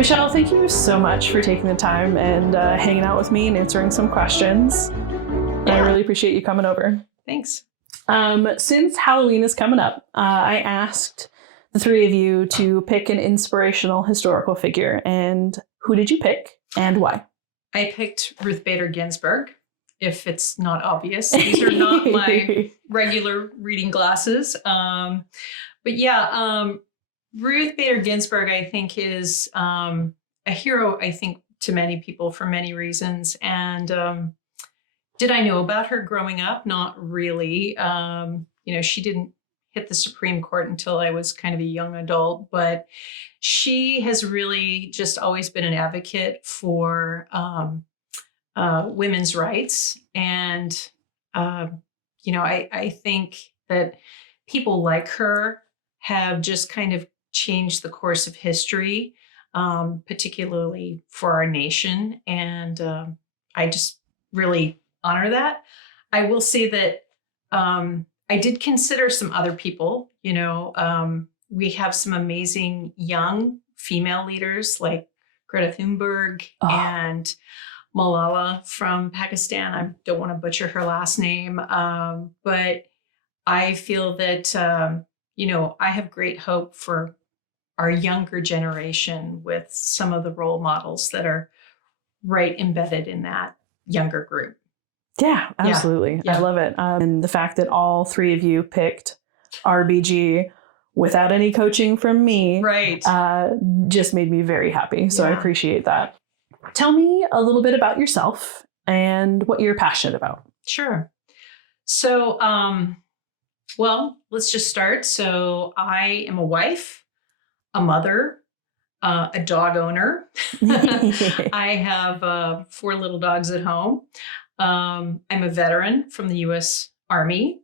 Michele, thank you so much for taking the time and hanging out with me and answering some questions. Yeah. I really appreciate you coming over. Thanks. Since Halloween is coming up, I asked the three of you to pick an inspirational historical figure. And who did you pick and why? I picked Ruth Bader Ginsburg, if it's not obvious. These are not my regular reading glasses. But yeah, Ruth Bader Ginsburg, I think, is a hero, I think, to many people for many reasons. And did I know about her growing up? Not really. She didn't hit the Supreme Court until I was kind of a young adult, but she has really just always been an advocate for women's rights. And, I think that people like her have just kind of changed the course of history, particularly for our nation. And I just really honor that. I will say that I did consider some other people. We have some amazing young female leaders like Greta Thunberg and Malala from Pakistan. I don't want to butcher her last name, but I feel that, I have great hope for our younger generation with some of the role models that are right embedded in that younger group. Yeah, absolutely. Yeah. I love it. And the fact that all three of you picked RBG without any coaching from me, right, just made me very happy. So I appreciate that. Tell me a little bit about yourself and what you're passionate about. Sure. So, let's just start. So I am a wife, a mother, a dog owner. I have 4 little dogs at home. I'm a veteran from the U.S. Army.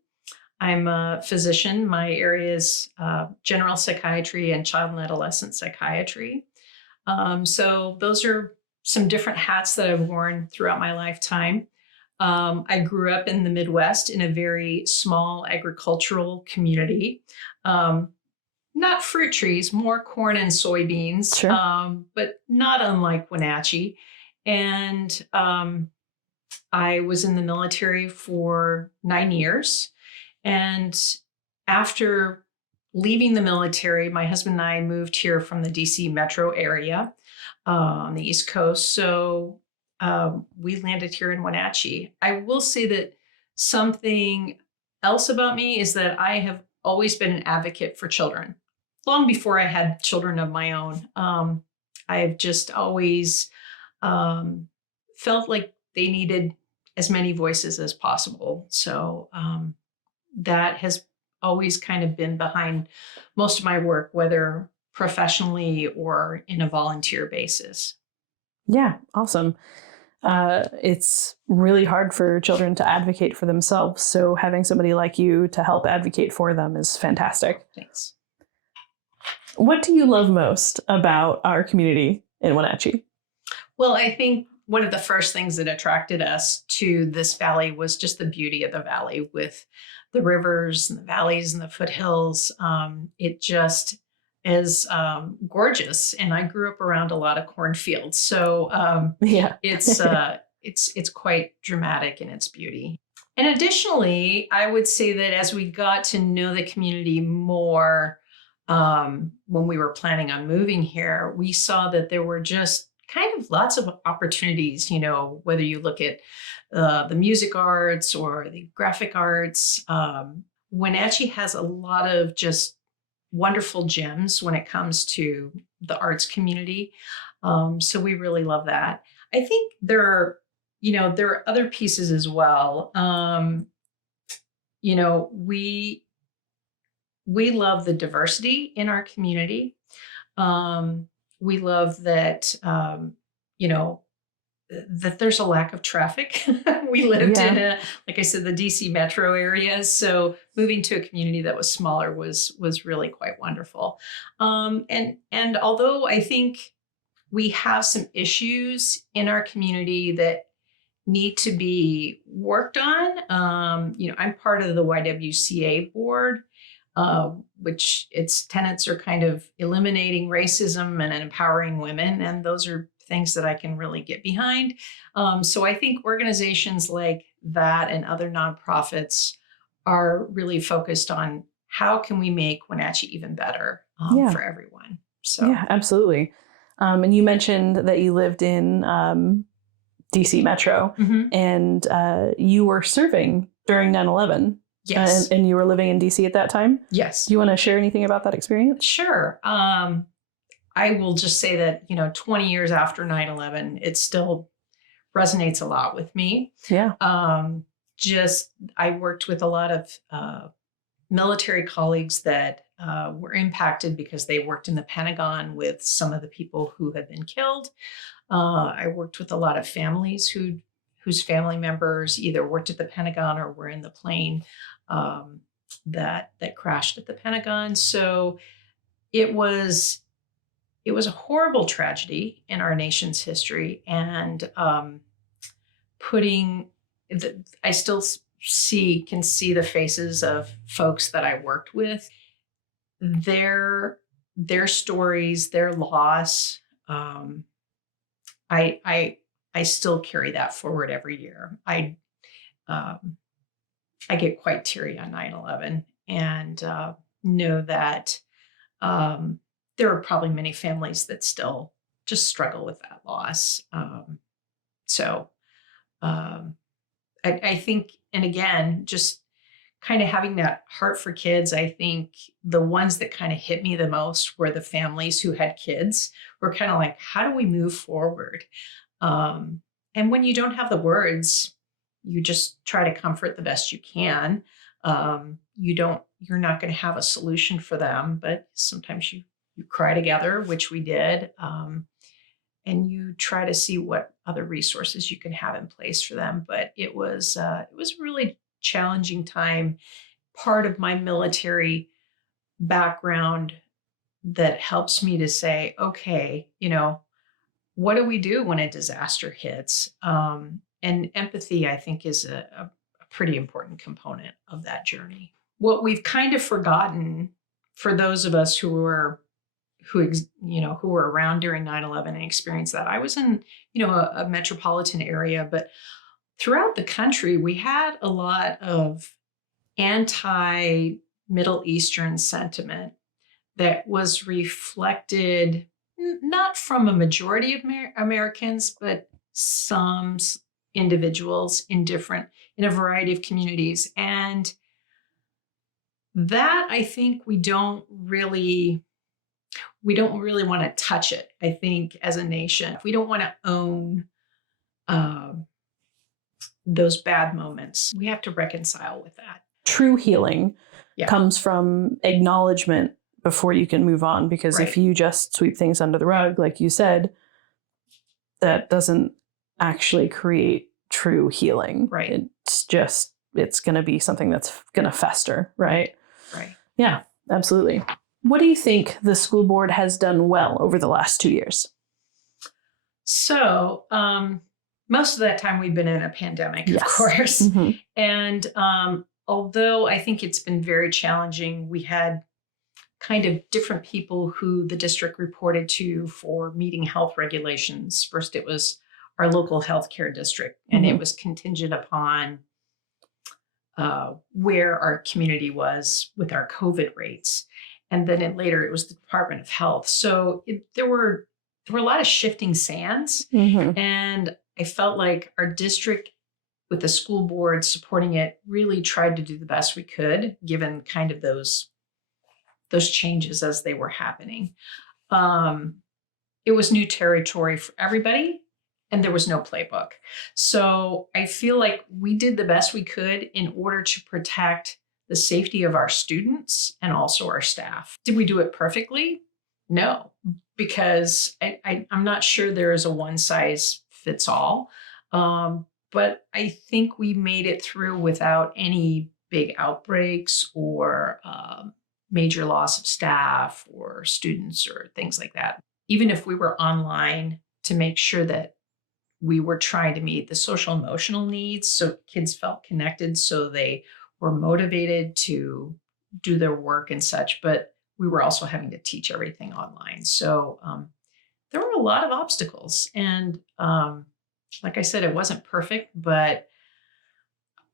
I'm a physician. My area is general psychiatry and child and adolescent psychiatry. So those are some different hats that I've worn throughout my lifetime. I grew up in the Midwest in a very small agricultural community. Not fruit trees, more corn and soybeans, sure. But not unlike Wenatchee. And I was in the military for 9 years. And after leaving the military, my husband and I moved here from the DC metro area on the East Coast. So we landed here in Wenatchee. I will say that something else about me is that I have always been an advocate for children. Long before I had children of my own, I've just always felt like they needed as many voices as possible. So that has always kind of been behind most of my work, whether professionally or in a volunteer basis. Yeah, awesome. It's really hard for children to advocate for themselves. So having somebody like you to help advocate for them is fantastic. Thanks. What do you love most about our community in Wenatchee? Well, I think one of the first things that attracted us to this valley was just the beauty of the valley with the rivers and the valleys and the foothills. It just is gorgeous. And I grew up around a lot of cornfields. So it's quite dramatic in its beauty. And additionally, I would say that as we got to know the community more, when we were planning on moving here, we saw that there were just kind of lots of opportunities, whether you look at the music arts or the graphic arts. Wenatchee has a lot of just wonderful gems when it comes to the arts community. So we really love that. I think there are other pieces as well. We love the diversity in our community. We love that, that there's a lack of traffic. We lived in like I said, the DC metro area. So moving to a community that was smaller was really quite wonderful. And although I think we have some issues in our community that need to be worked on, I'm part of the YWCA board. which its tenets are kind of eliminating racism and empowering women. And those are things that I can really get behind. So I think organizations like that and other nonprofits are really focused on how can we make Wenatchee even better for everyone. So yeah, absolutely. And you mentioned that you lived in DC Metro, and you were serving during 9/11. Yes. And you were living in DC at that time? Yes. Do you want to share anything about that experience? Sure. I will just say that, 20 years after 9/11, it still resonates a lot with me. Yeah. I worked with a lot of military colleagues that were impacted because they worked in the Pentagon with some of the people who had been killed. I worked with a lot of families whose family members either worked at the Pentagon or were in the plane that crashed at the Pentagon. So it was a horrible tragedy in our nation's history, and I still can see the faces of folks that I worked with, their stories, their loss. I still carry that forward every year. I get quite teary on 9/11 and know that there are probably many families that still just struggle with that loss. I think, and again, just kind of having that heart for kids, I think the ones that kind of hit me the most were the families who had kids. Were kind of like, how do we move forward? And when you don't have the words, you just try to comfort the best you can. You're not going to have a solution for them, but sometimes you cry together, which we did. And you try to see what other resources you can have in place for them. But it was a really challenging time. Part of my military background that helps me to say, okay, what do we do when a disaster hits? And empathy, I think, is a pretty important component of that journey. What we've kind of forgotten for those of us who were around during 9/11 and experienced that. I was in, a metropolitan area, but throughout the country, we had a lot of anti-Middle Eastern sentiment that was reflected not from a majority of Americans, but some individuals in a variety of communities. And that, I think, we don't really want to touch it. I think as a nation, we don't want to own those bad moments. We have to reconcile with that. True healing comes from acknowledgement before you can move on, because if you just sweep things under the rug, like you said, that doesn't actually create true healing. Right. It's going to be something that's going to fester. Right. Right. Yeah, absolutely. What do you think the school board has done well over the last 2 years? So most of that time we've been in a pandemic, of course. Mm-hmm. And although I think it's been very challenging, we had kind of different people who the district reported to for meeting health regulations. First, it was our local healthcare district, and it was contingent upon where our community was with our COVID rates. And then later it was the Department of Health. So there were a lot of shifting sands. Mm-hmm. And I felt like our district, with the school board supporting it, really tried to do the best we could, given kind of those changes as they were happening. It was new territory for everybody, and there was no playbook. So I feel like we did the best we could in order to protect the safety of our students and also our staff. Did we do it perfectly? No, because I'm not sure there is a one size fits all. But I think we made it through without any big outbreaks or major loss of staff or students or things like that. Even if we were online, to make sure that we were trying to meet the social emotional needs so kids felt connected, so they were motivated to do their work and such, but we were also having to teach everything online. So there were a lot of obstacles. And like I said, it wasn't perfect, but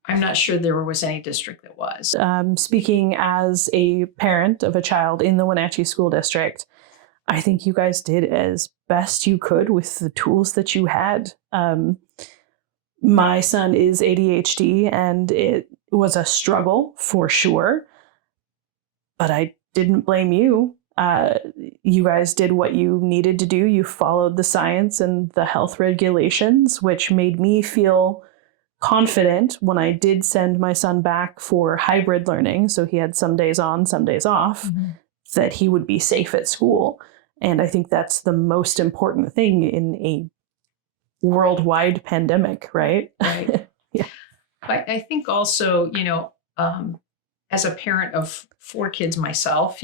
I'm not sure there was any district that was. Speaking as a parent of a child in the Wenatchee School District, I think you guys did as best you could with the tools that you had. My son is ADHD, and it was a struggle for sure, but I didn't blame you. You guys did what you needed to do. You followed the science and the health regulations, which made me feel confident when I did send my son back for hybrid learning. So he had some days on, some days off, that he would be safe at school. And I think that's the most important thing in a worldwide pandemic, right? Right. Yeah. I think also, as a parent of 4 kids myself,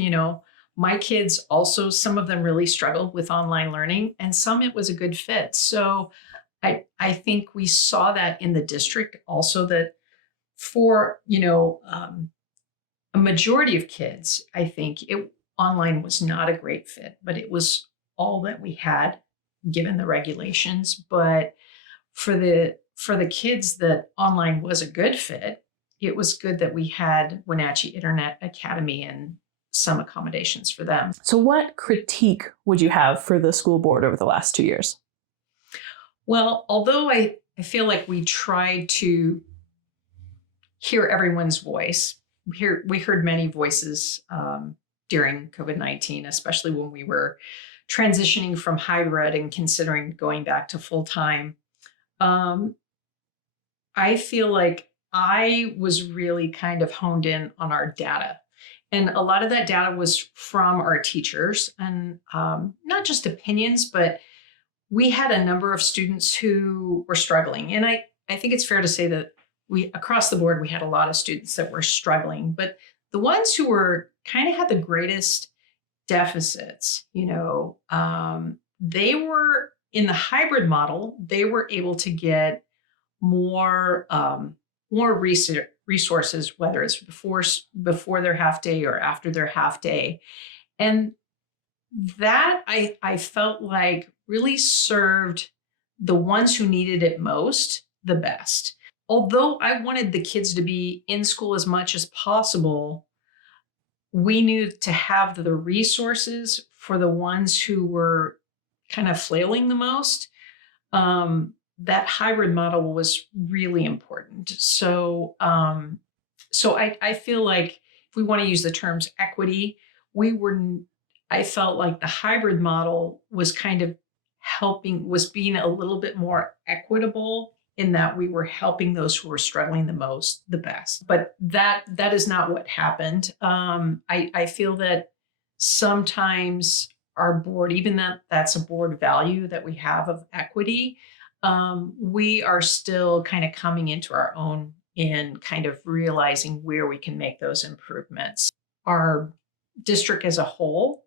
my kids also, some of them really struggled with online learning, and some it was a good fit. So I think we saw that in the district also, that for, a majority of kids, I think online was not a great fit, but it was all that we had given the regulations. But for the kids that online was a good fit, it was good that we had Wenatchee Internet Academy and some accommodations for them. So what critique would you have for the school board over the last 2 years? Well, although I feel like we tried to hear everyone's voice, we heard many voices during COVID-19, especially when we were transitioning from hybrid and considering going back to full-time. I feel like I was really kind of honed in on our data. And a lot of that data was from our teachers, and not just opinions, but we had a number of students who were struggling. And I think it's fair to say that across the board, we had a lot of students that were struggling, but the ones who were kind of had the greatest deficits, they were in the hybrid model. They were able to get more resources, whether it's before their half day or after their half day. And that I felt like really served the ones who needed it most the best. Although I wanted the kids to be in school as much as possible, we knew to have the resources for the ones who were kind of flailing the most. That hybrid model was really important. So I feel like if we want to use the terms equity, I felt like the hybrid model was kind of was being a little bit more equitable in that we were helping those who were struggling the most, the best. But that is not what happened. I feel that sometimes our board, even that's a board value that we have of equity, we are still kind of coming into our own in kind of realizing where we can make those improvements. Our district as a whole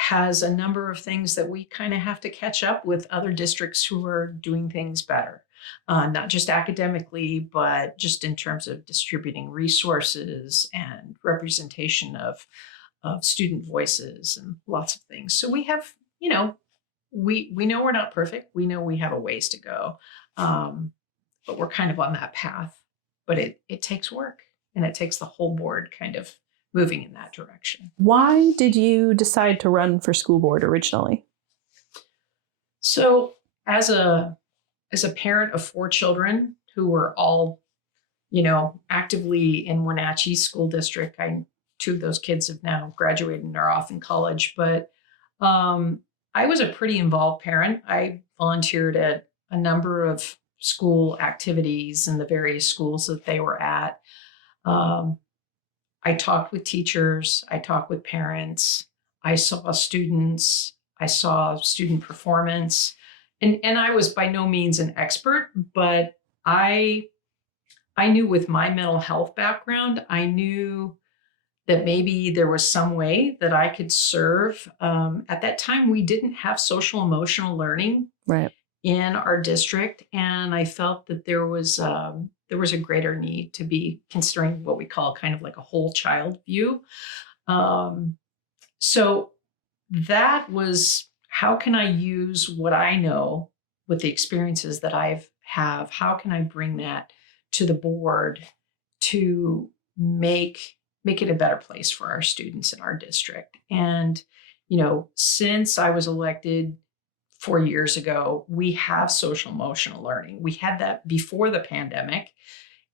has a number of things that we kind of have to catch up with other districts who are doing things better, not just academically, but just in terms of distributing resources and representation of student voices and lots of things. So we have, we know we're not perfect. We know we have a ways to go, but we're kind of on that path. But it takes work, and it takes the whole board kind of moving in that direction. Why did you decide to run for school board originally? So as a parent of 4 children who were all, actively in Wenatchee School District, 2 of those kids have now graduated and are off in college, but I was a pretty involved parent. I volunteered at a number of school activities in the various schools that they were at. I talked with teachers. I talked with parents. I saw students. I saw student performance. And I was by no means an expert, but I knew with my mental health background, I knew that maybe there was some way that I could serve. At that time, we didn't have social emotional learning right. in our district. And I felt that there was there was a greater need to be considering what we call kind of like a whole child view. So that was, how can I use what I know with the experiences that have? How can I bring that to the board to make it a better place for our students in our district? And, since I was elected 4 years ago, we have social emotional learning. We had that before the pandemic,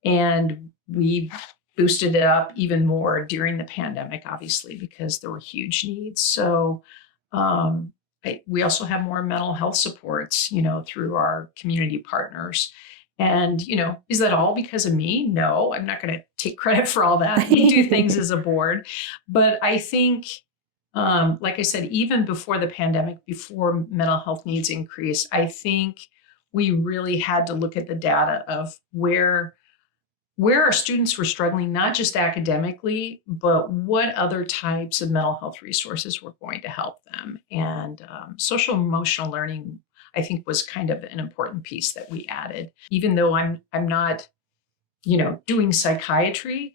and we boosted it up even more during the pandemic, obviously, because there were huge needs. So we also have more mental health supports, through our community partners. And, is that all because of me? No, I'm not going to take credit for all that. We do things as a board. But I think, like I said, even before the pandemic, before mental health needs increased, I think we really had to look at the data of where our students were struggling, not just academically, but what other types of mental health resources were going to help them. And social emotional learning, I think, was kind of an important piece that we added. Even though I'm not, doing psychiatry,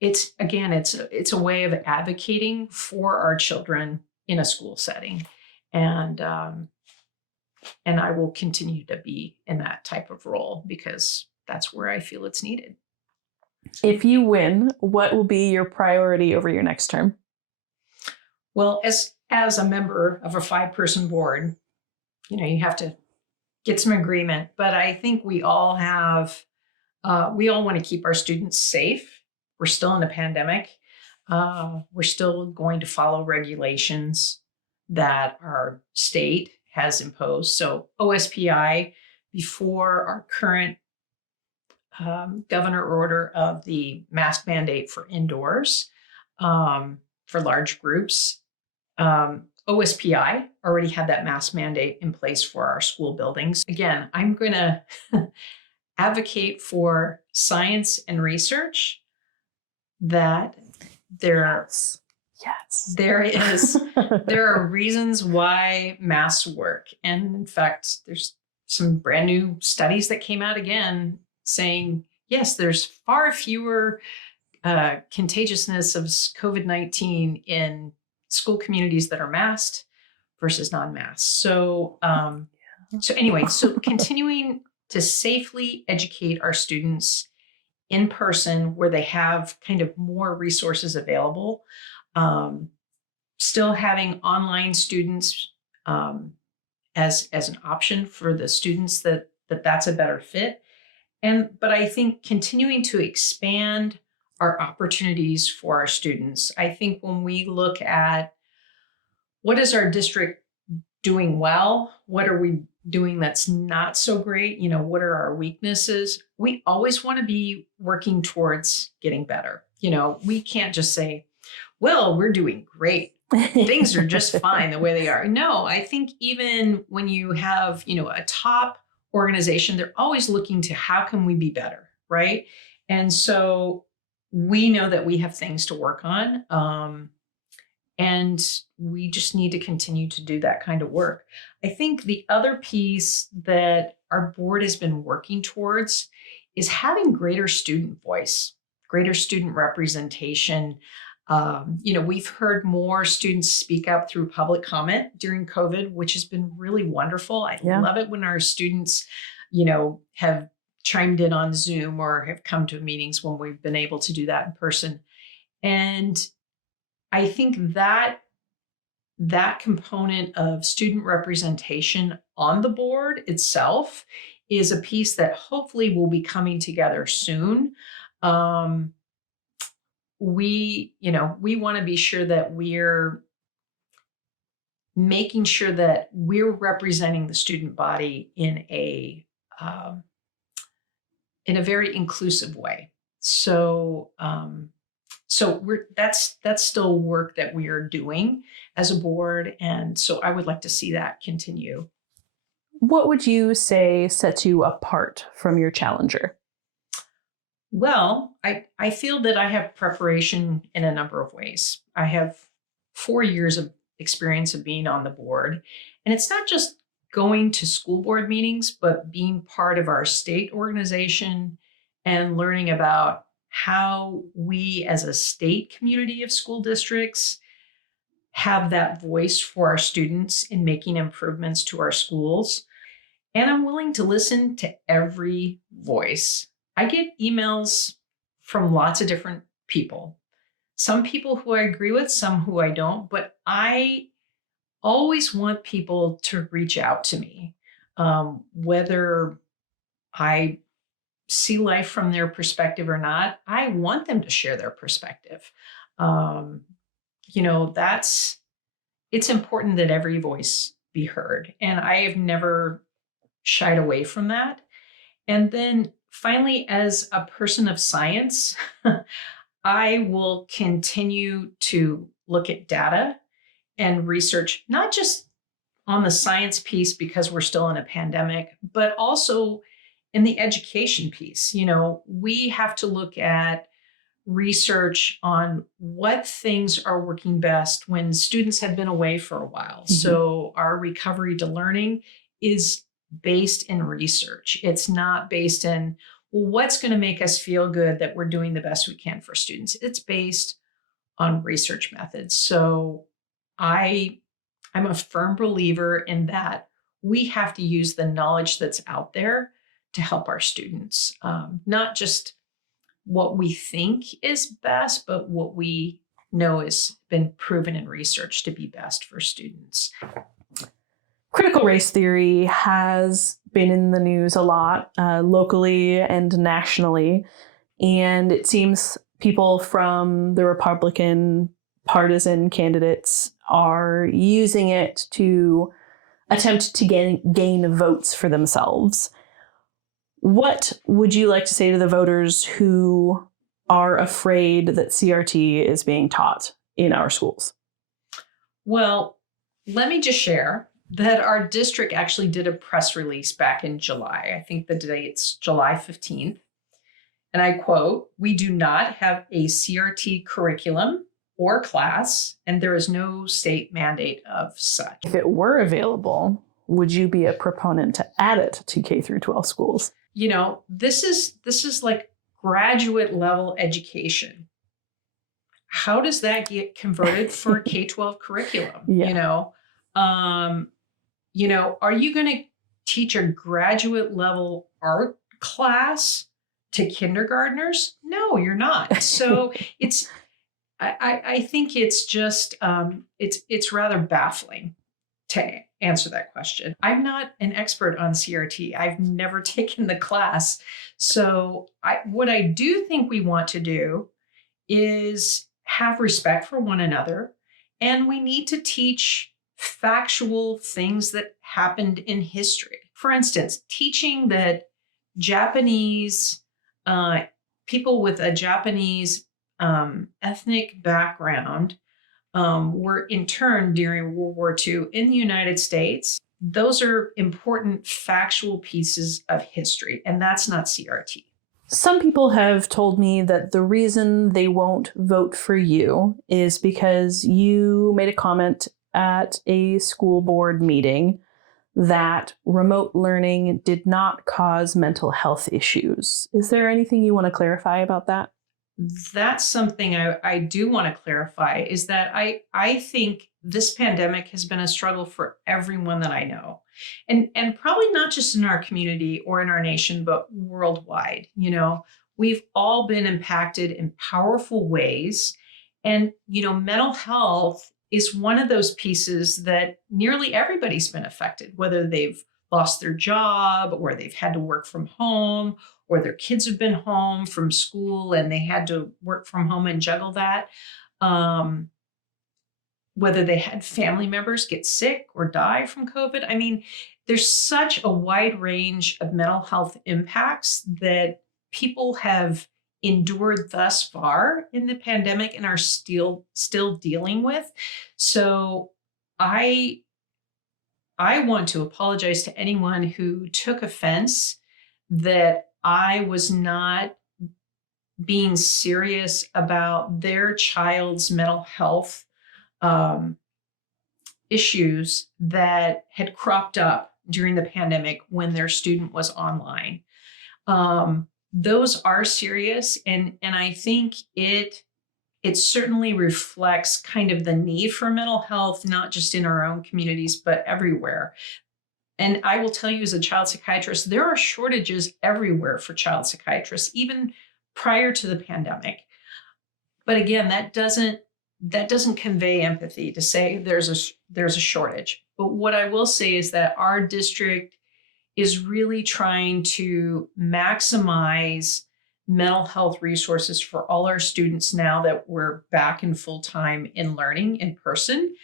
it's a way of advocating for our children in a school setting. And I will continue to be in that type of role because that's where I feel it's needed. If you win, what will be your priority over your next term? Well, as a member of a 5-person board, you have to get some agreement, but I think we all want to keep our students safe. We're still in a pandemic. We're still going to follow regulations that our state has imposed. So OSPI, before our current governor order of the mask mandate for indoors, for large groups, OSPI already had that mask mandate in place for our school buildings. Again, I'm going to advocate for science and research that there are reasons why masks work. And in fact, there's some brand new studies that came out again saying, yes, there's far fewer contagiousness of COVID-19 in school communities that are masked versus non-masked. So anyway, continuing to safely educate our students in person where they have kind of more resources available, still having online students as an option for the students that's a better fit. But I think continuing to expand our opportunities for our students. I think when we look at what is our district doing well, what are we doing that's not so great, what are our weaknesses, we always want to be working towards getting better. We can't just say, well, we're doing great. Things are just fine the way they are. No, I think even when you have, a top organization, they're always looking to how can we be better, right? And so we know that we have things to work on, and we just need to continue to do that kind of work. I think the other piece that our board has been working towards is having greater student voice, greater student representation. We've heard more students speak up through public comment during COVID, which has been really wonderful. I love it when our students, have chimed in on Zoom or have come to meetings when we've been able to do that in person. And I think that component of student representation on the board itself is a piece that hopefully will be coming together soon. We want to be sure that we're making sure that we're representing the student body in a very inclusive way. So that's still work that we are doing as a board, and so I would like to see that continue. What would you say sets you apart from your challenger? Well, I feel that I have preparation in a number of ways. I have 4 years of experience of being on the board, and it's not just going to school board meetings, but being part of our state organization and learning about how we as a state community of school districts have that voice for our students in making improvements to our schools. And I'm willing to listen to every voice. I get emails from lots of different people. Some people who I agree with, some who I don't, but I always want people to reach out to me, whether I see life from their perspective or not. I want them to share their perspective. It's important that every voice be heard. And I have never shied away from that. And then finally, as a person of science, I will continue to look at data and research, not just on the science piece because we're still in a pandemic, but also in the education piece. We have to look at research on what things are working best when students have been away for a while. Mm-hmm. So our recovery to learning is based in research. It's not based in, well, what's going to make us feel good that we're doing the best we can for students. It's based on research methods. So I'm a firm believer in that we have to use the knowledge that's out there to help our students, not just what we think is best, but what we know has been proven in research to be best for students. Critical race theory has been in the news a lot, locally and nationally, and it seems people from the Republican partisan candidates are using it to attempt to gain votes for themselves. What would you like to say to the voters who are afraid that CRT is being taught in our schools? Well, let me just share that our district actually did a press release back in July. I think the date's July 15th. And I quote, "We do not have a CRT curriculum or class, and there is no state mandate of such." If it were available, would you be a proponent to add it to K through 12 schools? This is like graduate level education. How does that get converted for a K-12 curriculum? Yeah. Are you going to teach a graduate level art class to kindergartners? No, you're not. So I think it's just, it's rather baffling to answer that question. I'm not an expert on CRT. I've never taken the class. So what I do think we want to do is have respect for one another, and we need to teach factual things that happened in history. For instance, teaching that Japanese people with a Japanese ethnic background were interned during World War II in the United States. Those are important factual pieces of history, and that's not CRT. Some people have told me that the reason they won't vote for you is because you made a comment at a school board meeting that remote learning did not cause mental health issues. Is there anything you want to clarify about that? That's something I do want to clarify, is that I think this pandemic has been a struggle for everyone that I know. And probably not just in our community or in our nation, but worldwide. We've all been impacted in powerful ways. And, mental health is one of those pieces that nearly everybody's been affected, whether they've lost their job or they've had to work from home, or their kids have been home from school and they had to work from home and juggle that. Whether they had family members get sick or die from COVID. I mean, there's such a wide range of mental health impacts that people have endured thus far in the pandemic and are still dealing with. So I want to apologize to anyone who took offense that I was not being serious about their child's mental health issues that had cropped up during the pandemic when their student was online. Those are serious. And I think it certainly reflects kind of the need for mental health, not just in our own communities, but everywhere. And I will tell you, as a child psychiatrist, there are shortages everywhere for child psychiatrists, even prior to the pandemic. But again, that doesn't convey empathy to say there's a shortage. But what I will say is that our district is really trying to maximize mental health resources for all our students now that we're back in full time in learning in person.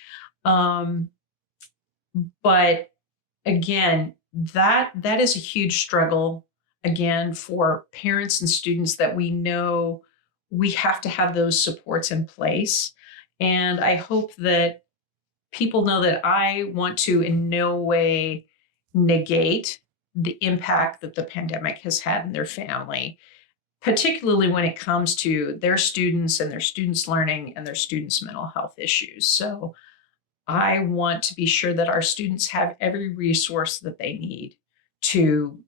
But again, that is a huge struggle, again, for parents and students, that we know we have to have those supports in place. And I hope that people know that I want to in no way negate the impact that the pandemic has had in their family, particularly when it comes to their students and their students' learning and their students' mental health issues. So I want to be sure that our students have every resource that they need to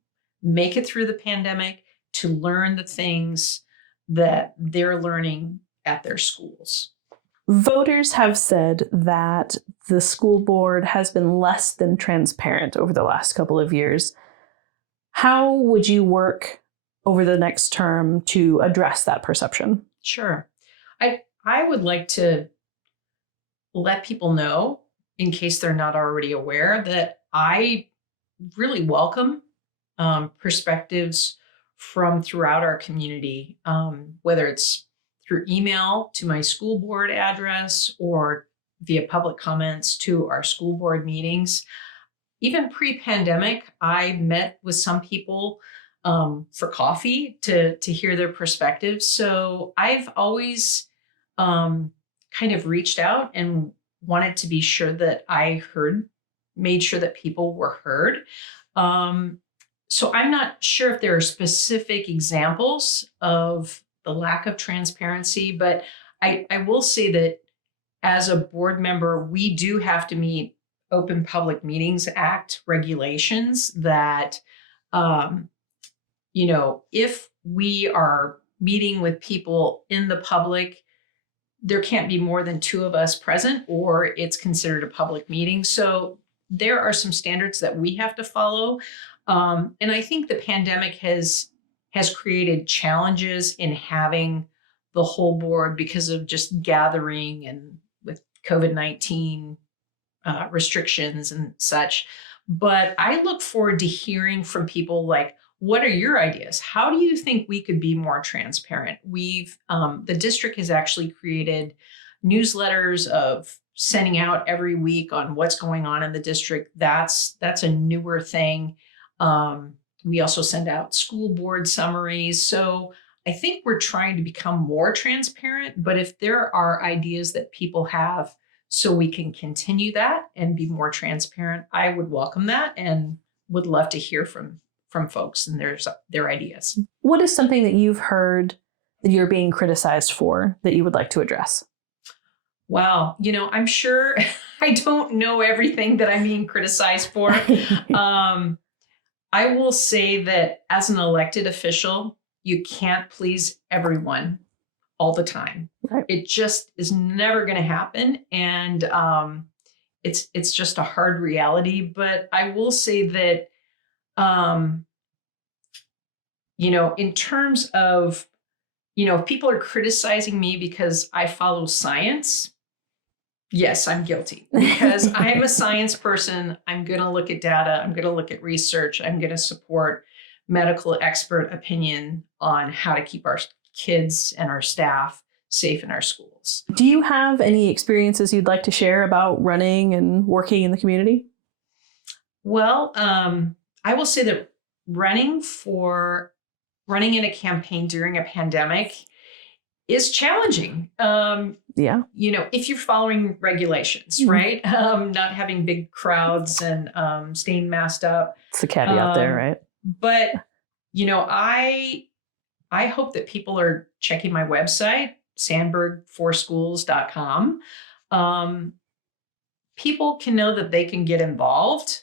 make it through the pandemic, to learn the things that they're learning at their schools. Voters have said that the school board has been less than transparent over the last couple of years. How would you work over the next term to address that perception? Sure. I would like to let people know, in case they're not already aware, that I really welcome perspectives from throughout our community, whether it's through email to my school board address or via public comments to our school board meetings. Even pre-pandemic, I met with some people for coffee to hear their perspectives. So I've always kind of reached out and wanted to be sure that made sure that people were heard. So I'm not sure if there are specific examples of the lack of transparency, but I will say that as a board member, we do have to meet Open Public Meetings Act regulations that, if we are meeting with people in the public, there can't be more than 2 of us present, or it's considered a public meeting. So there are some standards that we have to follow. And I think the pandemic has created challenges in having the whole board because of just gathering and with COVID-19 restrictions and such. But I look forward to hearing from people like, what are your ideas? How do you think we could be more transparent? The district has actually created newsletters of sending out every week on what's going on in the district. That's a newer thing. We also send out school board summaries. So I think we're trying to become more transparent, but if there are ideas that people have so we can continue that and be more transparent, I would welcome that and would love to hear from folks and their ideas. What is something that you've heard that you're being criticized for that you would like to address? Wow. I'm sure I don't know everything that I'm being criticized for. I will say that as an elected official, you can't please everyone all the time. Right. It just is never going to happen. And it's just a hard reality. But I will say that, in terms of, if people are criticizing me because I follow science, yes, I'm guilty, because I'm a science person. I'm going to look at data. I'm going to look at research. I'm going to support medical expert opinion on how to keep our kids and our staff safe in our schools. Do you have any experiences you'd like to share about running and working in the community? Well, I will say that running in a campaign during a pandemic is challenging. Yeah. If you're following regulations, right? Not having big crowds and staying masked up. It's the caveat there, right? But, I hope that people are checking my website, sandberg4schools.com. People can know that they can get involved.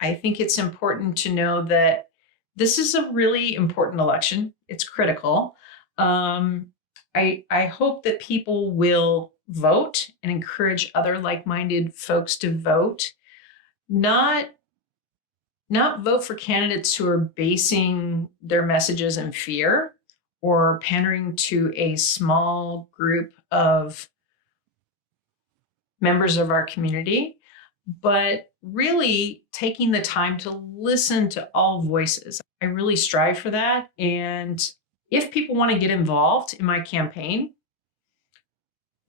I think it's important to know that this is a really important election. It's critical. I hope that people will vote and encourage other like-minded folks to vote, not vote for candidates who are basing their messages in fear or pandering to a small group of members of our community, but really taking the time to listen to all voices. I really strive for that. And if people want to get involved in my campaign,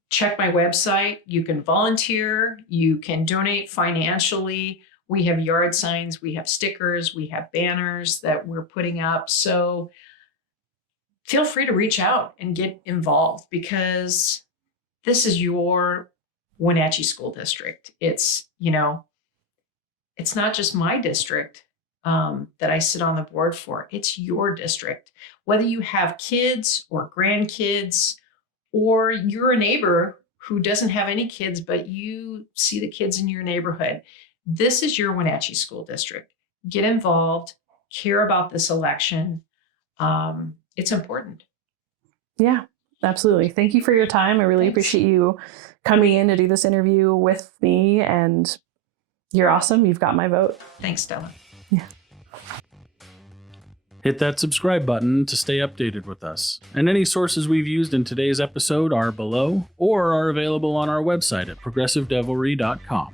check my website. You can volunteer, you can donate financially. We have yard signs, we have stickers, we have banners that we're putting up. So feel free to reach out and get involved, because this is your Wenatchee School District. It's, it's not just my district that I sit on the board for. It's your district. Whether you have kids or grandkids, or you're a neighbor who doesn't have any kids, but you see the kids in your neighborhood, this is your Wenatchee School District. Get involved, care about this election. It's important. Yeah, absolutely. Thank you for your time. I really appreciate you coming in to do this interview with me, and you're awesome. You've got my vote. Thanks, Stella. Yeah. Hit that subscribe button to stay updated with us. And any sources we've used in today's episode are below or are available on our website at progressivedevilry.com.